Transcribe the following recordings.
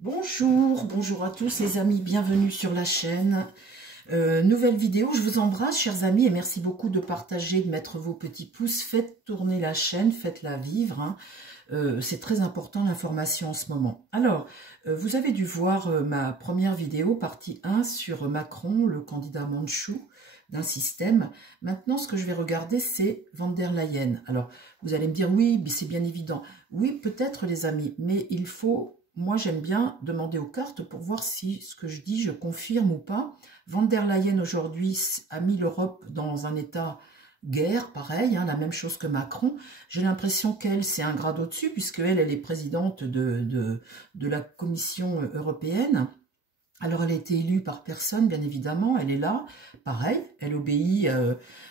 Bonjour à tous les amis, bienvenue sur la chaîne. Nouvelle vidéo, je vous embrasse chers amis et merci beaucoup de partager, de mettre vos petits pouces. Faites tourner la chaîne, faites-la vivre. C'est très important l'information en ce moment. Alors, vous avez dû voir ma première vidéo, partie 1 sur Macron, le candidat Mandchou d'un système. Maintenant, ce que je vais regarder, c'est von der Leyen. Alors, vous allez me dire, oui, c'est bien évident. Oui, peut-être les amis, mais il faut... Moi, j'aime bien demander aux cartes pour voir si ce que je dis, je confirme ou pas. Von der Leyen, aujourd'hui, a mis l'Europe dans un état guerre, pareil, la même chose que Macron. J'ai l'impression qu'elle, c'est un grade au-dessus, puisqu'elle, elle est présidente de la Commission européenne. Alors, elle a été élue par personne, bien évidemment, elle est là, pareil, elle obéit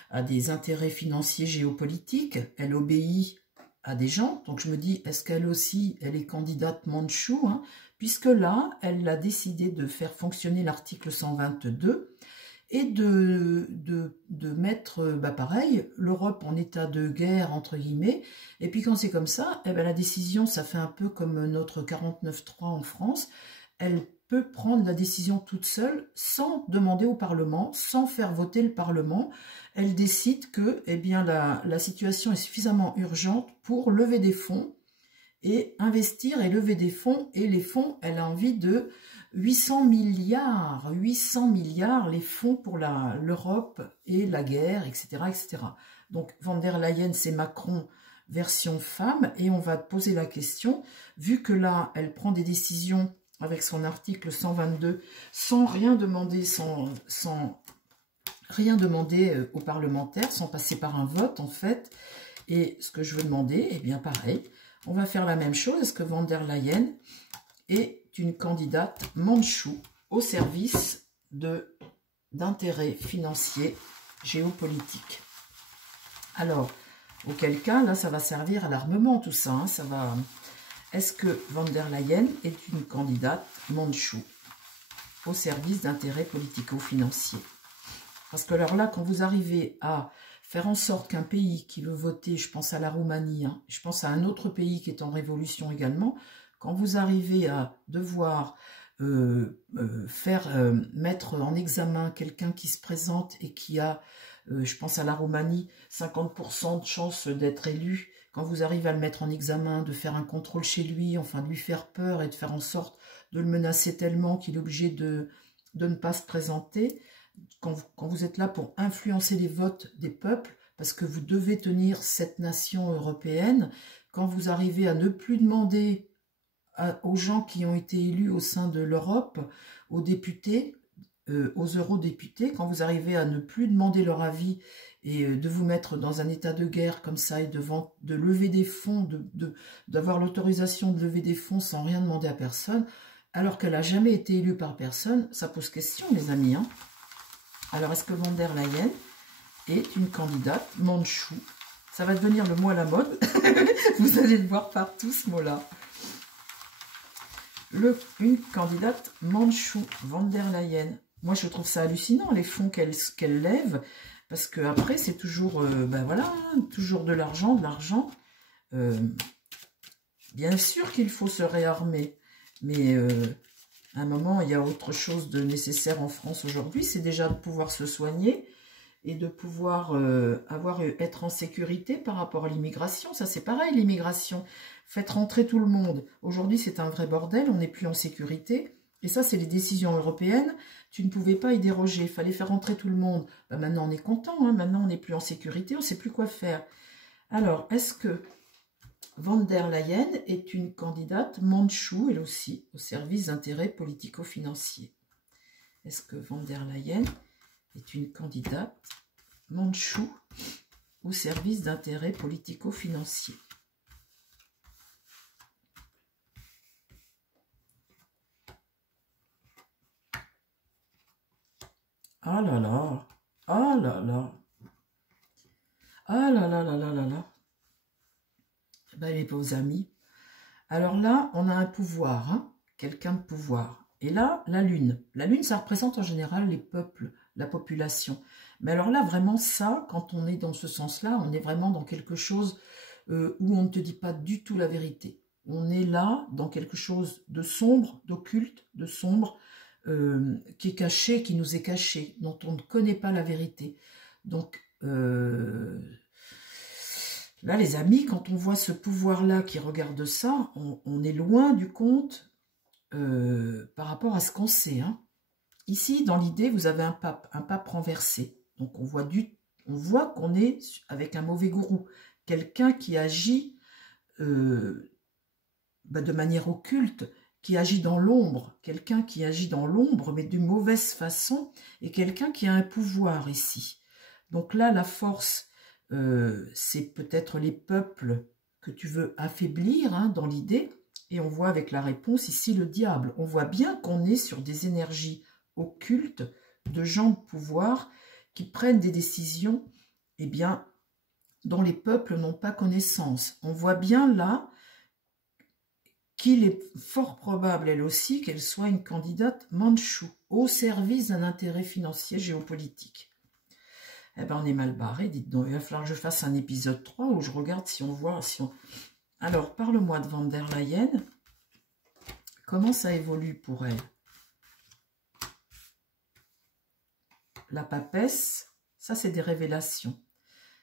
à des intérêts financiers géopolitiques, elle obéit à des gens, donc je me dis, est-ce qu'elle aussi, elle est candidate Mandchou, puisque là, elle a décidé de faire fonctionner l'article 122 et de mettre, pareil, l'Europe en état de guerre, entre guillemets, et puis quand c'est comme ça, la décision, ça fait un peu comme notre 49.3 en France, elle peut prendre la décision toute seule sans demander au Parlement, sans faire voter le Parlement. Elle décide que la situation est suffisamment urgente pour lever des fonds et investir et lever des fonds. Et les fonds, elle a envie de 800 milliards, les fonds pour l'Europe et la guerre, etc., etc. Donc, von der Leyen, c'est Macron version femme. Et on va poser la question, vu que là, elle prend des décisions avec son article 122, sans rien demander, sans rien demander aux parlementaires, sans passer par un vote en fait. Et ce que je veux demander, eh bien pareil, on va faire la même chose. Est-ce que von der Leyen est une candidate Mandchou au service d'intérêts financiers géopolitiques? Alors, auquel cas, là, ça va servir à l'armement tout ça, ça va... Est-ce que von der Leyen est une candidate Mandchou au service d'intérêts politico-financiers? Parce que alors là, quand vous arrivez à faire en sorte qu'un pays qui veut voter, je pense à la Roumanie, je pense à un autre pays qui est en révolution également, quand vous arrivez à devoir mettre en examen quelqu'un qui se présente et qui a, je pense à la Roumanie, 50% de chance d'être élu, quand vous arrivez à le mettre en examen, de faire un contrôle chez lui, enfin de lui faire peur et de faire en sorte de le menacer tellement qu'il est obligé de ne pas se présenter, quand vous êtes là pour influencer les votes des peuples, parce que vous devez tenir cette nation européenne, quand vous arrivez à ne plus demander aux gens qui ont été élus au sein de l'Europe, aux députés, aux eurodéputés, quand vous arrivez à ne plus demander leur avis et de vous mettre dans un état de guerre comme ça et de lever des fonds, d'avoir l'autorisation de lever des fonds sans rien demander à personne, alors qu'elle n'a jamais été élue par personne, ça pose question les amis. Alors est-ce que von der Leyen est une candidate Mandchou? Ça va devenir le mot à la mode, vous allez le voir partout ce mot-là. Une candidate Mandchou, von der Leyen. Moi, je trouve ça hallucinant, les fonds qu'elle lève, parce que après c'est toujours, voilà, toujours de l'argent, bien sûr qu'il faut se réarmer, mais à un moment, il y a autre chose de nécessaire en France aujourd'hui, c'est déjà de pouvoir se soigner et de pouvoir être en sécurité par rapport à l'immigration. Ça, c'est pareil, l'immigration. Faites rentrer tout le monde. Aujourd'hui, c'est un vrai bordel, on n'est plus en sécurité. Et ça, c'est les décisions européennes. Tu ne pouvais pas y déroger, il fallait faire rentrer tout le monde. Maintenant, on est content, maintenant, on n'est plus en sécurité, on ne sait plus quoi faire. Alors, est-ce que von der Leyen est une candidate Mandchou, elle aussi, au service d'intérêts politico-financiers? Est-ce que von der Leyen est une candidate Mandchou au service d'intérêts politico-financiers? Ah là là, ah là là, ah là là là là là là. Les pauvres amis. Alors là, on a un pouvoir, quelqu'un de pouvoir. Et là, la Lune. La Lune, ça représente en général les peuples, la population. Mais alors là, vraiment ça, quand on est dans ce sens-là, on est vraiment dans quelque chose où on ne te dit pas du tout la vérité. On est là dans quelque chose de sombre, d'occulte, de sombre, qui est caché, qui nous est caché, dont on ne connaît pas la vérité. Donc, là, les amis, quand on voit ce pouvoir-là qui regarde ça, on est loin du compte par rapport à ce qu'on sait. Hein. Ici, dans l'idée, vous avez un pape renversé. Donc, on voit qu'on est avec un mauvais gourou, quelqu'un qui agit de manière occulte, qui agit dans l'ombre, quelqu'un qui agit dans l'ombre, mais d'une mauvaise façon, et quelqu'un qui a un pouvoir ici. Donc là, la force, c'est peut-être les peuples que tu veux affaiblir hein, dans l'idée, et on voit avec la réponse ici le diable. On voit bien qu'on est sur des énergies occultes de gens de pouvoir qui prennent des décisions, eh bien, dont les peuples n'ont pas connaissance. On voit bien là qu'il est fort probable, elle aussi, qu'elle soit une candidate mandchou, au service d'un intérêt financier géopolitique. Eh bien, on est mal barré, dites donc. Il va falloir que je fasse un épisode 3 où je regarde si on voit... Alors, parle-moi de Van der Leyen. Comment ça évolue pour elle? La papesse, ça c'est des révélations.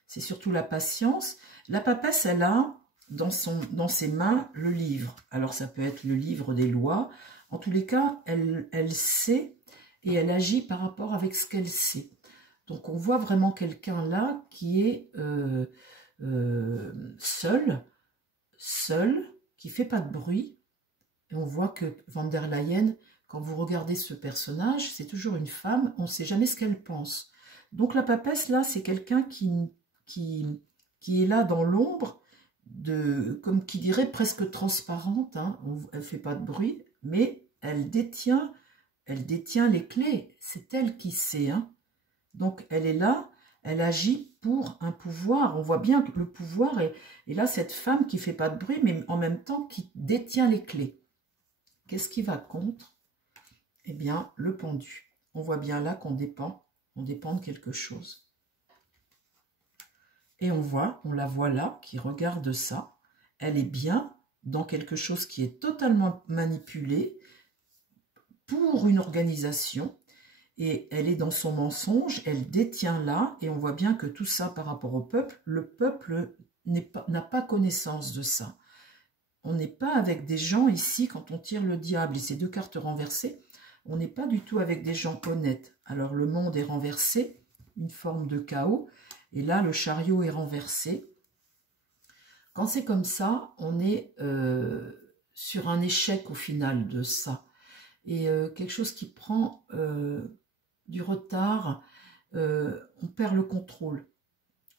C'est surtout la patience. La papesse, elle a dans ses mains le livre. Alors ça peut être le livre des lois. En tous les cas, elle sait et elle agit par rapport avec ce qu'elle sait. Donc on voit vraiment quelqu'un là qui est seul, qui fait pas de bruit. Et on voit que Van der Leyen, quand vous regardez ce personnage, c'est toujours une femme, on ne sait jamais ce qu'elle pense. Donc la papesse là, c'est quelqu'un qui est là dans l'ombre, comme qui dirait presque transparente, hein. Elle ne fait pas de bruit, mais elle détient les clés, c'est elle qui sait. Hein. Donc elle est là, elle agit pour un pouvoir, on voit bien que le pouvoir est là, cette femme qui ne fait pas de bruit, mais en même temps qui détient les clés. Qu'est-ce qui va contre? Eh bien, le pendu. On voit bien là qu'on dépend de quelque chose. Et on la voit là, qui regarde ça. Elle est bien dans quelque chose qui est totalement manipulé pour une organisation. Et elle est dans son mensonge, elle détient là, et on voit bien que tout ça par rapport au peuple, le peuple n'a pas connaissance de ça. On n'est pas avec des gens ici, quand on tire le diable et ces deux cartes renversées, on n'est pas du tout avec des gens honnêtes. Alors le monde est renversé, une forme de chaos, et là le chariot est renversé. Quand c'est comme ça, on est sur un échec au final de ça. Et quelque chose qui prend du retard, on perd le contrôle.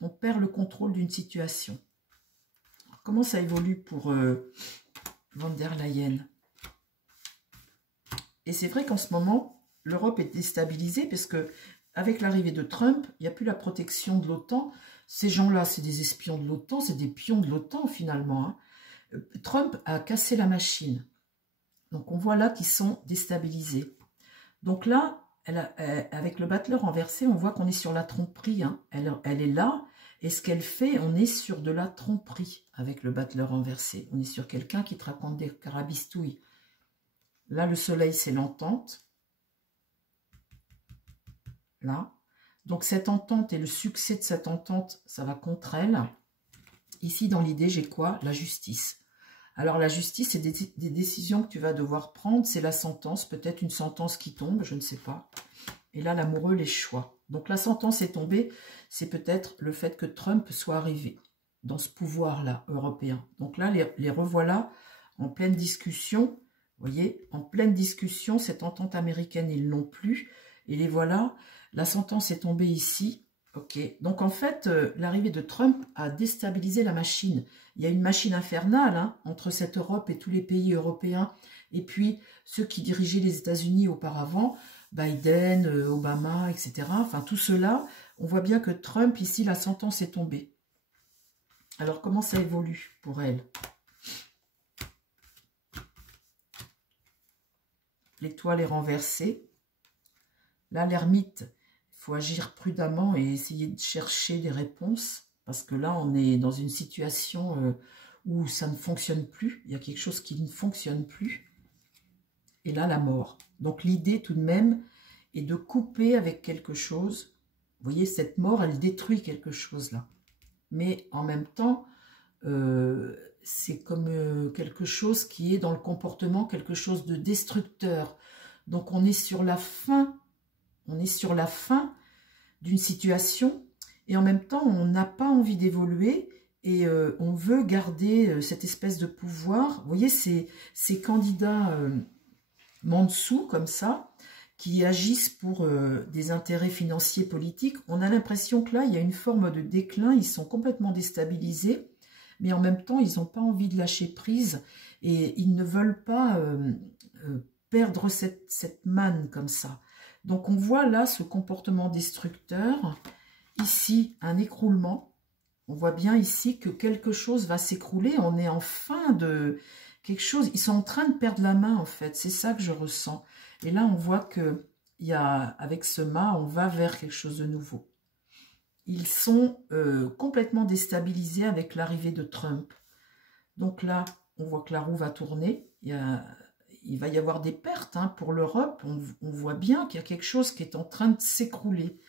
On perd le contrôle d'une situation. Alors, comment ça évolue pour Van der Leyen? Et c'est vrai qu'en ce moment, l'Europe est déstabilisée parce que avec l'arrivée de Trump, il n'y a plus la protection de l'OTAN. Ces gens-là, c'est des espions de l'OTAN, c'est des pions de l'OTAN finalement. Hein. Trump a cassé la machine. Donc on voit là qu'ils sont déstabilisés. Donc là, avec le battleur renversé, on voit qu'on est sur la tromperie. Hein. Elle est là, et ce qu'elle fait, on est sur de la tromperie avec le battleur renversé. On est sur quelqu'un qui te raconte des carabistouilles. Là, le soleil, c'est l'entente. Là. Donc cette entente et le succès de cette entente, ça va contre elle. Ici, dans l'idée, j'ai quoi? La justice. Alors la justice, c'est des décisions que tu vas devoir prendre, c'est la sentence, peut-être une sentence qui tombe, je ne sais pas. Et là, l'amoureux, les choix. Donc la sentence est tombée, c'est peut-être le fait que Trump soit arrivé dans ce pouvoir-là européen. Donc là, les revoilà en pleine discussion, vous voyez, en pleine discussion, cette entente américaine, ils l'ont plus, et les voilà, la sentence est tombée ici. Ok, donc en fait, l'arrivée de Trump a déstabilisé la machine. Il y a une machine infernale hein, entre cette Europe et tous les pays européens, et puis ceux qui dirigeaient les États-Unis auparavant, Biden, Obama, etc. Enfin, tout cela, on voit bien que Trump, ici, la sentence est tombée. Alors, comment ça évolue pour elle? L'étoile est renversée. Là, l'ermite... Il faut agir prudemment et essayer de chercher des réponses, parce que là, on est dans une situation où ça ne fonctionne plus, il y a quelque chose qui ne fonctionne plus, et là la mort. Donc l'idée tout de même est de couper avec quelque chose. Vous voyez, cette mort, elle détruit quelque chose là. Mais en même temps, c'est comme quelque chose qui est dans le comportement, quelque chose de destructeur. Donc on est sur la fin, d'une situation, et en même temps on n'a pas envie d'évoluer, et on veut garder cette espèce de pouvoir. Vous voyez, ces candidats Mandsou, comme ça, qui agissent pour des intérêts financiers politiques, on a l'impression que là, il y a une forme de déclin, ils sont complètement déstabilisés, mais en même temps, ils n'ont pas envie de lâcher prise, et ils ne veulent pas perdre cette manne comme ça. Donc on voit là ce comportement destructeur, ici un écroulement, on voit bien ici que quelque chose va s'écrouler, on est en fin de quelque chose, ils sont en train de perdre la main en fait, c'est ça que je ressens. Et là on voit que avec ce mât, on va vers quelque chose de nouveau. Ils sont complètement déstabilisés avec l'arrivée de Trump. Donc là, on voit que la roue va tourner, il va y avoir des pertes pour l'Europe, on voit bien qu'il y a quelque chose qui est en train de s'écrouler.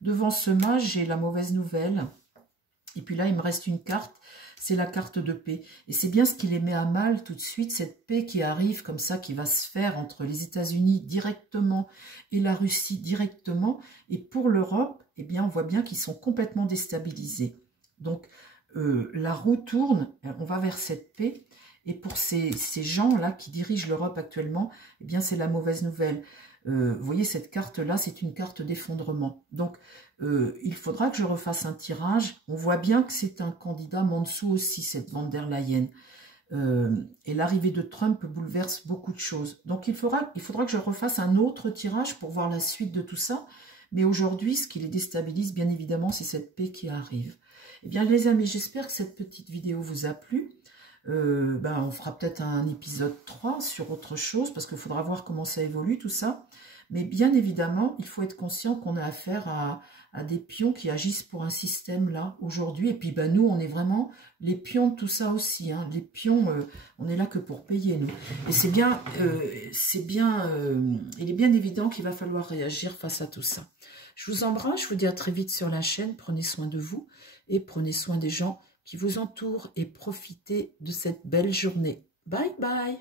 Devant ce mât, j'ai la mauvaise nouvelle. Et puis là, il me reste une carte, c'est la carte de paix. Et c'est bien ce qui les met à mal tout de suite, cette paix qui arrive comme ça, qui va se faire entre les États-Unis directement et la Russie directement. Et pour l'Europe, eh bien, on voit bien qu'ils sont complètement déstabilisés. Donc, la roue tourne, on va vers cette paix. Et pour ces gens-là qui dirigent l'Europe actuellement, eh bien, c'est la mauvaise nouvelle. Vous voyez, cette carte-là, c'est une carte d'effondrement. Donc, il faudra que je refasse un tirage. On voit bien que c'est un candidat Mandsou aussi, cette von der Leyen. Et l'arrivée de Trump bouleverse beaucoup de choses. Donc, il faudra que je refasse un autre tirage pour voir la suite de tout ça. Mais aujourd'hui, ce qui les déstabilise, bien évidemment, c'est cette paix qui arrive. Eh bien, les amis, j'espère que cette petite vidéo vous a plu. On fera peut-être un épisode 3 sur autre chose, parce qu'il faudra voir comment ça évolue tout ça. Mais bien évidemment, il faut être conscient qu'on a affaire à des pions qui agissent pour un système là, aujourd'hui. Et puis nous, on est vraiment les pions de tout ça aussi. Les pions, on est là que pour payer, nous. Et il est bien évident qu'il va falloir réagir face à tout ça. Je vous embrasse, je vous dis à très vite sur la chaîne. Prenez soin de vous et prenez soin des gens qui vous entourent et profitez de cette belle journée. Bye bye!